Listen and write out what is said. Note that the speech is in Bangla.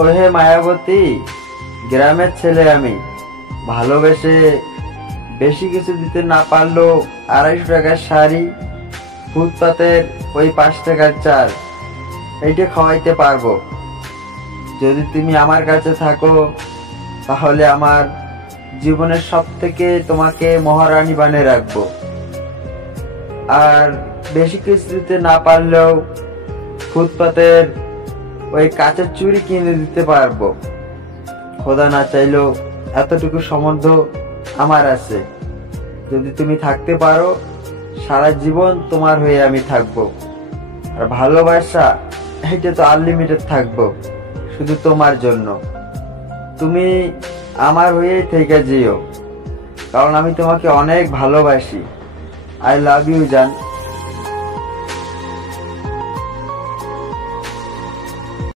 ওহে মায়াবতী, গ্রামের ছেলে আমি, ভালোবেসে বেশি কিছু দিতে না পারলেও 250 টাকার শাড়ি, ফুটপাতের ওই 5 টাকার চাল, এইটা খাওয়াইতে পারবো। যদি তুমি আমার কাছে থাকো তাহলে আমার জীবনের সব থেকে তোমাকে মহারানী বানিয়ে রাখবো। আর বেশি কিছু দিতে না পারলেও ফুটপাতের ওই কাঁচের চুড়ি কিনে দিতে পারবো। খোদা না চাইলেও এতটুকু সামর্থ্য আমার আছে। যদি তুমি থাকতে পারো, সারা জীবন তোমার হয়ে আমি থাকবো। আর ভালোবাসা এটা তো আনলিমিটেড থাকবো, শুধু তোমার জন্য। তুমি আমার হয়েই থেকে যেও, কারণ আমি তোমাকে অনেক ভালোবাসি। আই লাভ ইউ জান।